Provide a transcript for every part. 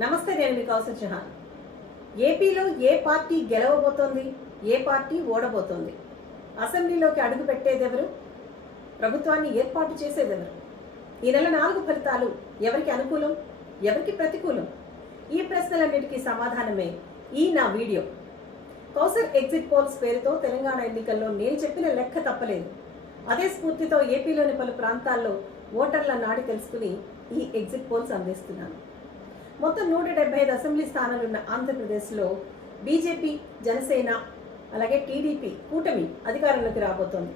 నమస్తే నేను మీ కౌసల్ చహాన్. ఏపీలో ఏ పార్టీ గెలవబోతోంది ఏ పార్టీ ఓడబోతోంది? అసెంబ్లీలోకి అడుగు పెట్టేదెవరు? ప్రభుత్వాన్ని ఏర్పాటు చేసేదెవరు? ఈ నెల నాలుగు ఫలితాలు ఎవరికి అనుకూలం ఎవరికి ప్రతికూలం? ఈ ప్రశ్నలన్నిటికీ సమాధానమే ఈ నా వీడియో. కౌసర్ ఎగ్జిట్ పోల్స్ పేరుతో తెలంగాణ ఎన్నికల్లో నేను చెప్పిన లెక్క తప్పలేదు. అదే స్ఫూర్తితో ఏపీలోని పలు ప్రాంతాల్లో ఓటర్ల నాడి తెలుసుకుని ఈ ఎగ్జిట్ పోల్స్ అందిస్తున్నాను. మొత్తం నూట డెబ్బై ఐదు అసెంబ్లీ స్థానాలున్న ఆంధ్రప్రదేశ్లో బీజేపీ జనసేన అలాగే టీడీపీ కూటమి అధికారంలోకి రాబోతోంది.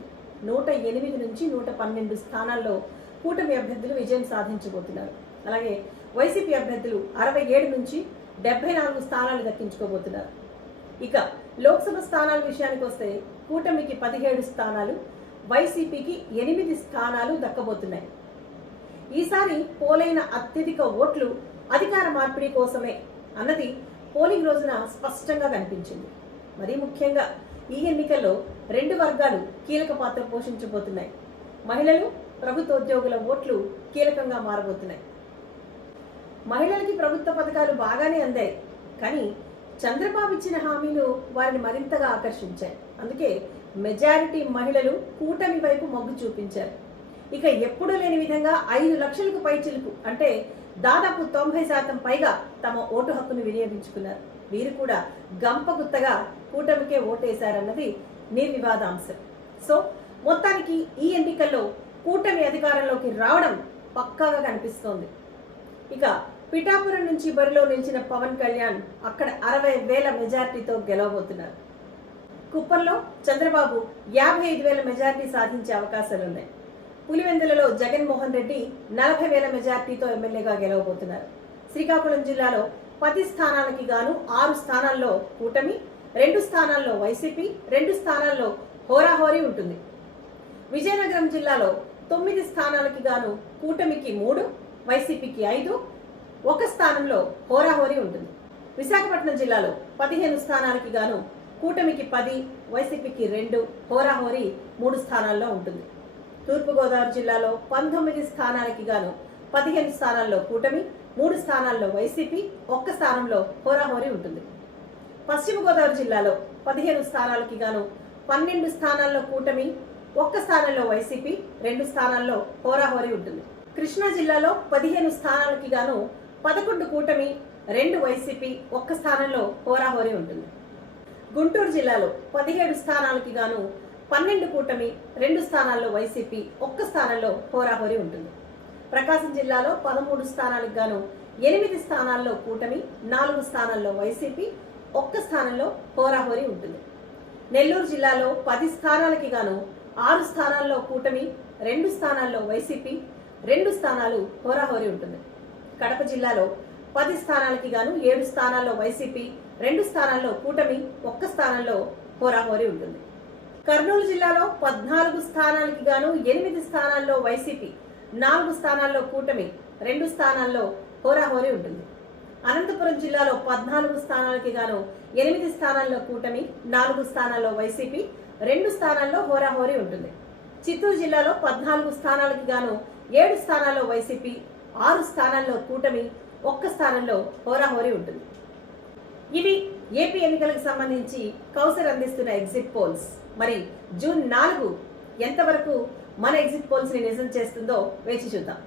నూట ఎనిమిది నుంచి నూట పన్నెండు స్థానాల్లో కూటమి అభ్యర్థులు విజయం సాధించబోతున్నారు. అలాగే వైసీపీ అభ్యర్థులు అరవై ఏడు నుంచి డెబ్బై నాలుగు స్థానాలు దక్కించుకోబోతున్నారు. ఇక లోక్సభ స్థానాల విషయానికి వస్తే కూటమికి పదిహేడు స్థానాలు వైసీపీకి ఎనిమిది స్థానాలు దక్కబోతున్నాయి. ఈసారి పోలైన అత్యధిక ఓట్లు అధికార మార్పిడి కోసమే అన్నది పోలింగ్ రోజున స్పష్టంగా కనిపించింది. మరీ ముఖ్యంగా ఈ ఎన్నికల్లో రెండు వర్గాలు కీలక పాత్ర పోషించబోతున్నాయి. మహిళలు ప్రభుత్వ ఉద్యోగుల ఓట్లు కీలకంగా మారబోతున్నాయి. మహిళలకి ప్రభుత్వ పథకాలు బాగానే అందాయి కానీ చంద్రబాబు ఇచ్చిన హామీలు వారిని మరింతగా ఆకర్షించాయి. అందుకే మెజారిటీ మహిళలు కూటమి వైపు మొగ్గు చూపించారు. ఇక ఎప్పుడూ లేని విధంగా ఐదు లక్షలకు పై చిలుకు అంటే దాదాపు తొంభై శాతం పైగా తమ ఓటు హక్కును వినియోగించుకున్నారు. వీరు కూడా గంపగుత్తగా కూటమికే ఓటేశారన్నది నిర్వివాదాంశం. సో మొత్తానికి ఈ ఎన్నికల్లో కూటమి అధికారంలోకి రావడం పక్కాగా కనిపిస్తోంది. ఇక పిఠాపురం నుంచి బరిలో నిలిచిన పవన్ కళ్యాణ్ అక్కడ అరవై వేల మెజార్టీతో గెలవబోతున్నారు. కుప్పంలో చంద్రబాబు యాభై ఐదు వేల మెజార్టీ సాధించే అవకాశాలున్నాయి. పులివెందులలో జగన్మోహన్ రెడ్డి నలభై వేల మెజార్టీతో ఎమ్మెల్యేగా గెలవబోతున్నారు. శ్రీకాకుళం జిల్లాలో పది స్థానాలకి గాను ఆరు స్థానాల్లో కూటమి రెండు స్థానాల్లో వైసీపీ రెండు స్థానాల్లో హోరాహోరీ ఉంటుంది. విజయనగరం జిల్లాలో తొమ్మిది స్థానాలకి గాను కూటమికి మూడు వైసీపీకి ఐదు ఒక స్థానంలో హోరాహోరీ ఉంటుంది. విశాఖపట్నం జిల్లాలో పదిహేను స్థానాలకి గాను కూటమికి పది వైసీపీకి రెండు హోరాహోరీ మూడు స్థానాల్లో ఉంటుంది. తూర్పుగోదావరి జిల్లాలో పంతొమ్మిది స్థానాలకి గాను పదిహేను స్థానాల్లో కూటమి మూడు స్థానాల్లో వైసీపీ ఒక్క స్థానంలో హోరాహోరీ ఉంటుంది. పశ్చిమ గోదావరి జిల్లాలో పదిహేను స్థానాలకి గాను పన్నెండు స్థానాల్లో కూటమి ఒక్క స్థానంలో వైసీపీ రెండు స్థానాల్లో హోరాహోరీ ఉంటుంది. కృష్ణా జిల్లాలో పదిహేను స్థానాలకి గాను పదకొండు కూటమి రెండు వైసీపీ ఒక్క స్థానంలో హోరాహోరీ ఉంటుంది. గుంటూరు జిల్లాలో పదిహేడు స్థానాలకి గాను పన్నెండు కూటమి రెండు స్థానాల్లో వైసీపీ ఒక్క స్థానంలో హోరాహోరీ ఉంటుంది. ప్రకాశం జిల్లాలో పదమూడు స్థానాలకు గాను ఎనిమిది స్థానాల్లో కూటమి నాలుగు స్థానాల్లో వైసీపీ ఒక్క స్థానంలో హోరాహోరీ ఉంటుంది. నెల్లూరు జిల్లాలో పది స్థానాలకి గాను ఆరు స్థానాల్లో కూటమి రెండు స్థానాల్లో వైసీపీ రెండు స్థానాలు హోరాహోరీ ఉంటుంది. కడప జిల్లాలో పది స్థానాలకి గాను ఏడు స్థానాల్లో వైసీపీ రెండు స్థానాల్లో కూటమి ఒక్క స్థానంలో హోరాహోరీ ఉంటుంది. కర్నూలు జిల్లాలో పద్నాలుగు స్థానాలకి గాను ఎనిమిది స్థానాల్లో వైసీపీ నాలుగు స్థానాల్లో కూటమి రెండు స్థానాల్లో హోరాహోరీ ఉంటుంది. అనంతపురం జిల్లాలో పద్నాలుగు స్థానాలకి గాను ఎనిమిది స్థానాల్లో కూటమి నాలుగు స్థానాల్లో వైసీపీ రెండు స్థానాల్లో హోరాహోరీ ఉంటుంది. చిత్తూరు జిల్లాలో పద్నాలుగు స్థానాలకి గాను ఏడు స్థానాల్లో వైసీపీ ఆరు స్థానాల్లో కూటమి ఒక్క స్థానంలో హోరాహోరీ ఉంటుంది. ఇవి ఏపీ ఎన్నికలకు సంబంధించి కౌసర్ అందిస్తున్న ఎగ్జిట్ పోల్స్ మరి జూన్ నాలుగు ఎంతవరకు మన ఎగ్జిట్ పోల్స్ని నిజం చేస్తుందో వేచి చూద్దాం.